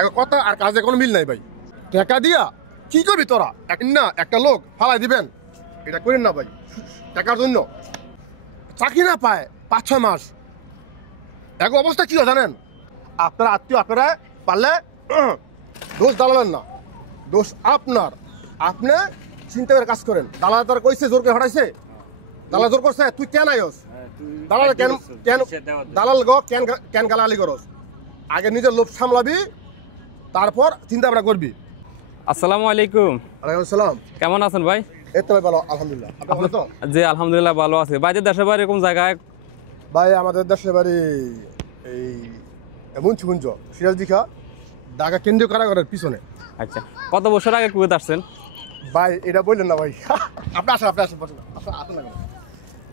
এক কথা আর কাজে কোনো মিল নাই ভাই। টাকা দিয়া কি করবি তোরা? না একটা লোক ফালাই দিবেন, এটা করেন না ভাই। টাকার জন্য চাকরি না পায় 5-6 মাস, এক অবস্থা কি হয় জানেন? আপনার আত্মীয় আপনারা পারলে দোষ দালালেন না, দোষ আপনার। আপনি চিন্তা করে কাজ করেন। দালাল তার কইছে জোর করে হটাইছে, দালাল জোর করছে, তুই কেন আইস? দালাল কেন কেন দালাল গো কেন কেন গালালি করস? আগে নিজের লোভ সামলাবি, তারপর চিন্তা ভাবনা করবি। আসসালামু আলাইকুম। ওয়ালাইকুম আসসালাম। কেমন আছেন ভাই? এই তো ভাই ভালো, আলহামদুলিল্লাহ। আপনি ভালো তো? জি আলহামদুলিল্লাহ ভালো আছি। ভাই যে দেশের বাড়ি কোন জায়গায়? ভাই আমাদের দেশের বাড়ি এই মুন্সিগঞ্জ, সিরাজদিঘা, ঢাকা কেন্দ্রীয় কারাগারের পিছনে। আচ্ছা, কত বছর আগে কুয়েত আসছেন? ভাই এটা বললেন না ভাই। আপনি আসেন বসুন, আসেন না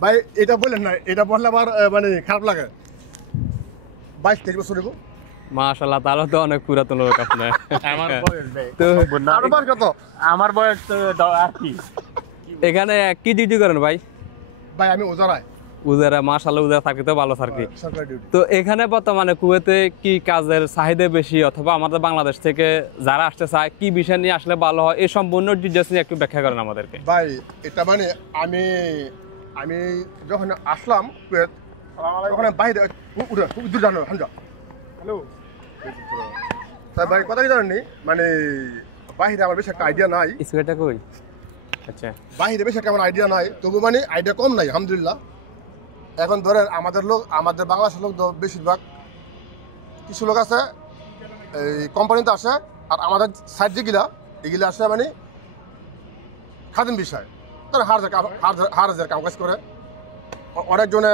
ভাই, এটা বললেন না, এটা বললে আমার মানে খারাপ লাগে। 22-23 বছর হইব। মাশাআল্লাহ, তাহলে তো অনেক পুরাতন লোক আপনি। আমার বয়স ভাই তো আপনার বয়স কত? আমার বয়স তো আর কি। এখানে কি ডিউটি করেন ভাই? ভাই আমি ওজারায় উজারা। মাশাআল্লাহ, উজারা থাকতে তো ভালো থাকি। সরকারি ডিউটি। তো এখানে বর্তমানে কুয়েতে কি কাজের চাহিদা বেশি, অথবা আমাদের বাংলাদেশ থেকে যারা আসতে চায় কি বিষয় নিয়ে আসলে ভালো হয়, এই সম্পূর্ণ ডিটেইলস নিয়ে একটু ব্যাখ্যা করেন আমাদেরকে। ভাই এটা মানে আমি যখন আসলাম কুয়েত, তখন বাইরে উঠে খুব দূর জানো হামজা। হ্যালো তাই ভাই কথা কি জানেননি, মানে বাইরে আমার বেশি একটা আইডিয়া নাই। স্কুলটা কই? আচ্ছা, বাইরে বেশি একটা আমার আইডিয়া নাই, তবু মানে আইডিয়া কম নাই আলহামদুলিল্লাহ। এখন ধরেন আমাদের বাংলাদেশের লোক বেশিরভাগ কিছু লোক আছে এই কোম্পানিতে আসে, আর আমাদের সাইড যেগুলা এগুলো আসে মানে খাদিম বিষয়, তারা হাজার কাম কাজ করে। অনেকজনে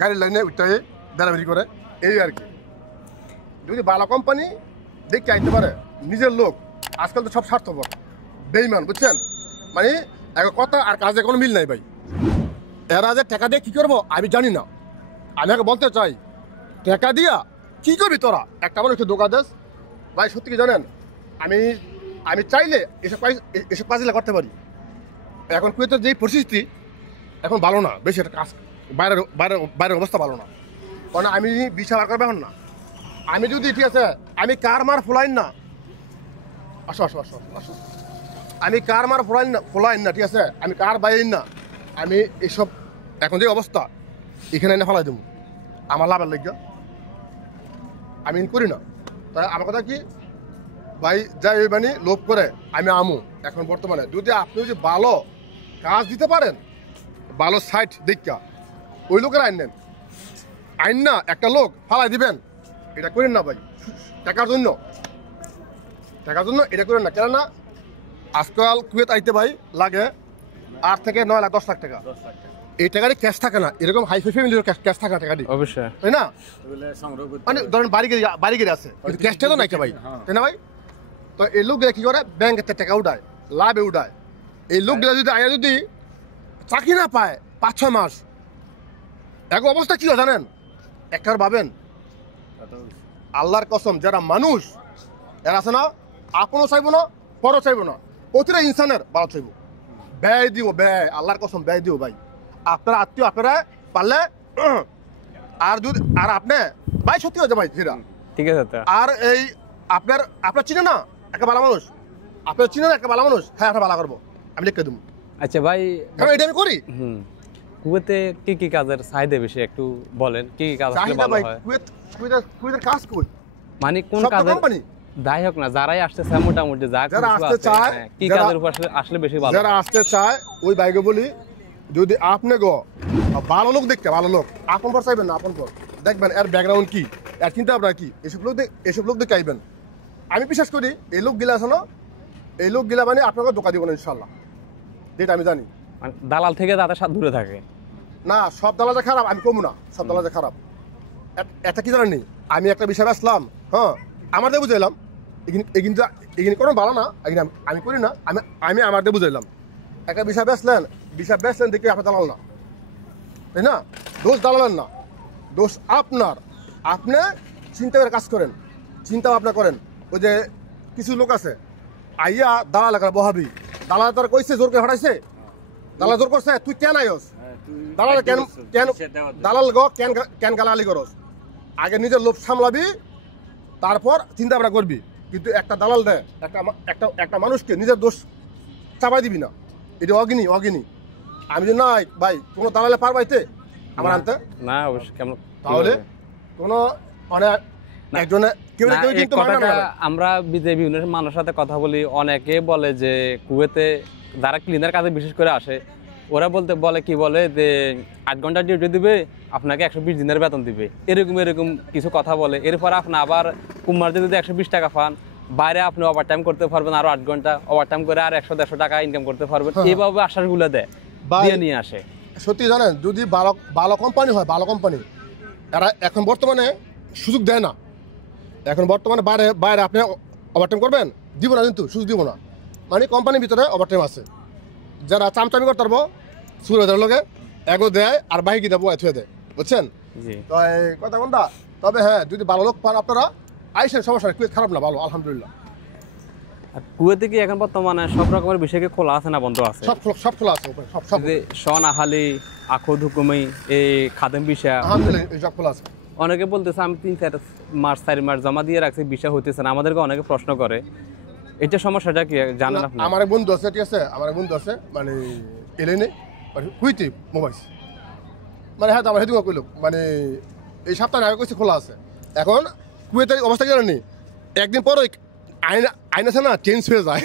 গাড়ির লাইনে উঠতে ডেলিভারি করে, এই আর কি। যদি ভালো কোম্পানি দেখে আইতে পারে, নিজের লোক, আজকাল তো সব স্বার্থপর বেইমান, বুঝছেন? মানে এক কথা আর কাজে কোনো মিল নাই ভাই। এরা যে টাকা দিয়ে কী করবো আমি জানি না। আমি আগে বলতে চাই, টাকা দিয়া কী করবি তোরা? একটা মানুষ একটু দোকান দেশ ভাই, সত্যি কি জানেন, আমি চাইলে এসব কাজগুলো করতে পারি। এখন কুয়েতের যে পরিস্থিতি এখন ভালো না, বেশি একটা কাজ বাইরের অবস্থা ভালো না। কারণ আমি বিশা বার করবে এখন না। আমি যদি ঠিক আছে, আমি কার মার ফোলাইন না, আসো আসো আসো আসো, আমি কার মার ফোলাইন না, ঠিক আছে, আমি কার বাইরেন না। আমি এইসব এখন যে অবস্থা এখানে এনে ফেলাই দেবো আমার লাভের লেগে, আমি করি না। তাই আমার কথা কি ভাই, যাই মানে লোভ করে আমি আমু। এখন বর্তমানে যদি আপনি যদি ভালো কাজ দিতে পারেন, ভালো সাইট দেখা ওই লোকের আইন নেন, আইন না একটা লোক ফালাই দিবেন, এটা করেন না ভাই। টাকার জন্য এটা করেন না। কেননা আজকাল কুয়েত আইতে ভাই লাগে 8 থেকে 9 লাখ 10 লাখ টাকা। এই টাকাটি ক্যাশ থাকে না, এরকম হাইফাই ফ্যামিলির ক্যাশ থাকে না টাকাটি, অবশ্যই, তাই না? মানে ধরেন বাড়ি গিয়ে আছে, কিন্তু ক্যাশটা তো নাই ভাই, তাই না ভাই? তো এই লোকগুলা কি করে, ব্যাংকের টাকা উঠায়, লাভে উঠায়। এই লোকগুলা যদি আয়া যদি চাকরি না পায় 5-6 মাস, এক অবস্থা কি হয় জানেন? একটার ভাবেন, আল্লাহর কসম, যারা মানুষ এরা আছে না, আপনও চাইব না, পরও চাইব না, প্রতিটা ইনসানের ভালো চাইব। ব্যয় দিব, ব্যয়, আল্লাহর কসম ব্যয় দিব ভাই। আপনার আত্মীয় আপনারা পারলে, আর আপনি ভাই সত্যি হয়েছে ভাই সেটা ঠিক আছে। আর এই আপনার চিনে না একটা ভালো মানুষ, আপনার চিনে না একটা ভালো মানুষ, হ্যাঁ একটা ভালো করবো, আমি লিখে দেবো। আচ্ছা ভাই, কারণ এটা আমি করি। কুয়েতে কি কাজের চাহিদা বেশি একটু বলেন, কি কাজ আসলে চাহিদা ভালো ভাই, হয়? কুয়েতের কাজ কই, মানে কোন সব কাজের কোম্পানি যাই হোক না, যারাই আসতে চায় মোটামুটি যারা আসতে চায়, কি কাজের উপর আসলে বেশি ভালো? যারা আসতে চায় ওই বাইকে বলি, যদি আপনি গো ভালো লোক দেখতে, ভালো লোক আপন পর চাইবেন না, আপন পর দেখবেন এর ব্যাকগ্রাউন্ড কি, এর চিন্তা আপনার কি, এসব লোক দেখে আইবেন। আমি বিশ্বাস করি এই লোকগুলা আছে না, এই লোকগুলা মানে আপনাকে ধোকা দিব না ইনশাল্লাহ, যেটা আমি জানি। মানে দালাল থেকে তাদের সাথে দূরে থাকে না, সব দালালে খারাপ আমি কমু না, সব দালালে খারাপ। এটা কি জানেননি, আমি একটা বিষয় আসলাম, হ্যাঁ আমার দিয়ে বুঝাইলাম, এখানে কোনো ভালো না, আমি করি না, আমি আমার দিয়ে বুঝাইলাম। একটা বিষয় বেসলেন দেখে আপনার দালাল না, তাই না? দোষ দালালেন না, দোষ আপনার। আপনি চিন্তা করে কাজ করেন, চিন্তা ভাবনা করেন। ওই যে কিছু লোক আছে আইয়া দালাল এলাকার বহাবি, দালাল তার কইছে জোর করে হটাইছে, দালাল জোর করছে, তুই কেন আইস? দালাল কেন দালাল গো কেন গালালি করস? আগে নিজের লোভ সামলাবি, তারপর চিন্তা ভাবনা করবি। কিন্তু একটা দালাল দেয় একটা মানুষকে নিজের দোষ চাপাই দিবি না, এটা অগিনি। আমি যে নাই ভাই কোনো দালালে পারবাইতে আমার আনতে না অবশ্যই কেমন তাহলে কোনো মানে একজনে কেউ না কেউ কিন্তু মানবে না ভাই। আমরা বিভিন্ন মানুষের সাথে কথা বলি, অনেকে বলে যে কুয়েতে যারা ক্লিনার কাজে বিশেষ করে আসে ওরা বলে যে 8 ঘন্টা ডিউটি দিবে, আপনাকে 120 দিনের বেতন দিবে, এরকম কিছু কথা বলে। এরপর আপনি আবার কুমারতে যদি 120 টাকা পান, বাইরে আপনি ওভারটাইম করতে পারবেন, আরো 8 ঘন্টা ওভারটাইম করে আর 100-150 টাকা ইনকাম করতে পারবেন। এইভাবে আশ্বাসগুলো দিয়ে নিয়ে আসে। সত্যি জানেন, যদি ভালো কোম্পানি হয়, ভালো কোম্পানি এরা এখন বর্তমানে সুযোগ দেয় না। এখন বর্তমানে বাইরে আপনি ওভারটাইম করবেন, দিব না, কিন্তু সুযোগ দিব না। মানে কোম্পানির ভিতরে ওভারটাইম আছে, যারা চামচামি করতে পারবো সুরদের লগে এগো দেয় আর বাহিকি দেবো থুয়ে দেয়, বুঝছেন? তো এই কথা কোনটা। তবে হ্যাঁ, যদি ভালো লোক পান আপনারা আইসেন, সমস্যা নেই, কুয়েত খারাপ না, ভালো আলহামদুলিল্লাহ। কুয়েতে কি এখন বর্তমানে সব রকমের বিষয় কি খোলা আছে না বন্ধ আছে? সব খোলা আছে, সব সন আহালি আখদ হুকুমি এই খাদেম বিষয় আলহামদুলিল্লাহ সব খোলা আছে। অনেকে বলতেছে আমি 3-4 মাস জমা দিয়ে রাখছি, বিষয় হইতেছে না। আমাদেরকে অনেকে প্রশ্ন করে, এটা সমস্যাটা কি জানেন আপনি? আমার বন্ধু আছে, ঠিক আছে, আমার বন্ধু আছে মানে এলেনে কুইতে মোবাইল মানে হ্যাঁ আমার হেদিও কইল মানে এই সপ্তাহে আগে কইছে খোলা আছে। এখন কুয়েতের অবস্থা কি জানি, একদিন পরে আইন আছে না, চেঞ্জ হয়ে যায়।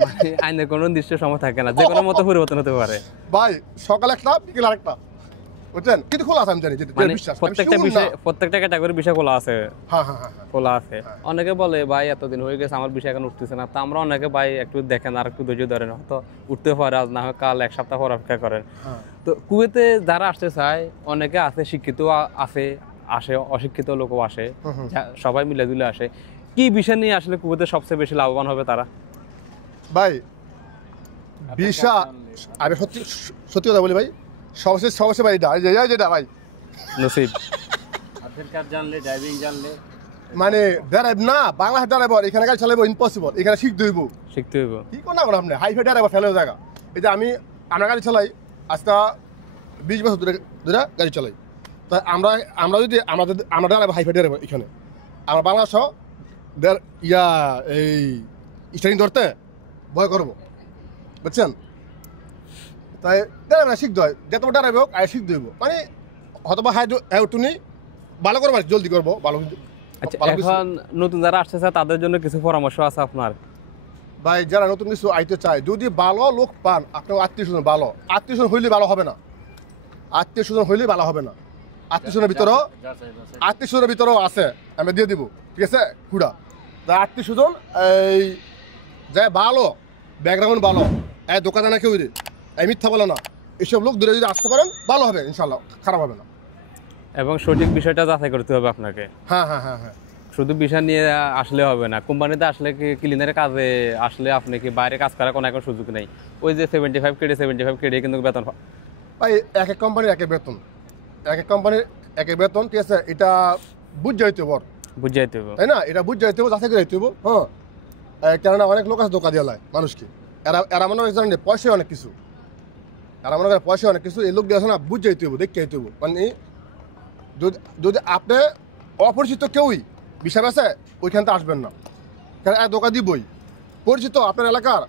মানে আইনের কোনো নির্দিষ্ট সময় থাকে না, যে কোনো মতো পরিবর্তন হতে পারে ভাই। সকাল একটা বিকেল আরেকটা, বুঝছেন? কিন্তু খোলা আছে, আমি জানি বিশ্বাস, প্রত্যেকটা ক্যাটাগরির বিষয় খোলা আছে। হ্যাঁ খোলা আছে। অনেকে বলে ভাই এতদিন হয়ে গেছে আমার বিষয় এখন উঠতেছে না। তা আমরা অনেকে ভাই একটু দেখেন আর একটু ধৈর্য ধরেন, হয়তো উঠতে পারে, আজ না হয় কাল, 1 সপ্তাহ পর অপেক্ষা করেন। তো কুয়েতে যারা আসতে চায় অনেকে আছে, শিক্ষিত আসে, অশিক্ষিত লোকও আসে, সবাই মিলে দিলে আসে। কি বিষয় নিয়ে আসলে কুয়েতে সবচেয়ে বেশি লাভবান হবে তারা? ভাই ভিসা, আমি সত্যি কথা বলি ভাই, সবচেয়ে ভাই যেটা ভাই নসিব জানলে, ড্রাইভিং জানলে, মানে ড্রাইভ না, বাংলাদেশ ড্রাইভার এখানে গাড়ি চালাবো ইম্পসিবল, এখানে শিখতে হইব কি কোন না আপনি হাইফাই ড্রাইভার ফেলে জায়গা। এই যে আমরা গাড়ি চালাই আজকে 20 বছর ধরে গাড়ি চালাই। তাই আমরা যদি আমরা ড্রাইভার হাইফাই ড্রাইভার, এখানে আমরা বাংলাদেশ এই স্টারিং ধরতে ভয় করবো, বুঝছেন? তাই ড্রাইভার শিখতে হয়, যত ড্রাইভার হোক আয় শিখতে হইব, মানে হয়তো বা টুনি ভালো করবো, জলদি করবো ভালো। আচ্ছা, এখন নতুন যারা আসতে চায় তাদের জন্য কিছু পরামর্শ আছে আপনার? ভাই যারা নতুন কিছু আইতে চায়, যদি ভালো লোক পান, আপনার আত্মীয়-স্বজন ভালো, আত্মীয়-স্বজন হইলে ভালো হবে না, আত্মীয়-স্বজন ভিতরেও আছে, আমি দিয়ে দিব, ঠিক আছে? খুঁড়া যা আত্মীয়-স্বজন এই যাই ভালো, ব্যাকগ্রাউন্ড ভালো, এই দোকানে কেউ এই মিথ্যা বলে না, এইসব লোক দূরে যদি আসতে পারেন ভালো হবে ইনশাল্লাহ, খারাপ হবে না। এবং সঠিক বিষয়টা যাচাই করতে হবে আপনাকে। হ্যাঁ, শুধু বিষয় নিয়ে আসলে হবে না। কোম্পানিতে আসলে কি ক্লিনারের কাজে আসলে আপনি কি বাইরে কাজ করার কোনো এখন সুযোগ নেই। ওই যে 75 কেডি কিন্তু বেতন ভাই, এক কোম্পানির এক বেতন, ঠিক আছে? এটা বুঝে হইতে হবে, তাই না? এটা বুঝে হইতে হবে, যাচাই করে হইতে হবে। হ্যাঁ, কেননা অনেক লোক আছে ধোকা দিয়ে লায় মানুষকে, এরা মনে হয় জানেন পয়সায় অনেক কিছু, এই লোক দিয়ে আছে না, বুঝে হইতে হবে, দেখতে হইতে হবে। মানে যদি আপনি অপরিচিত কেউই বিষয় আছে ওইখান থেকে আসবেন না, কারণ ধোকা দিবই। পরিচিত আপনার এলাকার,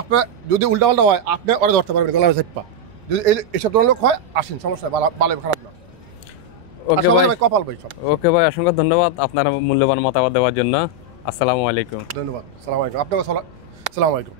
আপনার যদি উল্টাপাল্টা হয় আপনি ওরা ধরতে পারবেন গলা চাপা। যদি এইসব ধরনের লোক হয় আসেন, সমস্যা ভালো খারাপ না। ওকে ভাই, কপাল ভাই সব। ওকে ভাই, অসংখ্য ধন্যবাদ আপনার মূল্যবান মতামত দেওয়ার জন্য। আসসালামু আলাইকুম। ধন্যবাদ। সালাম আলাইকুম। আপনাকে সালাম আলাইকুম।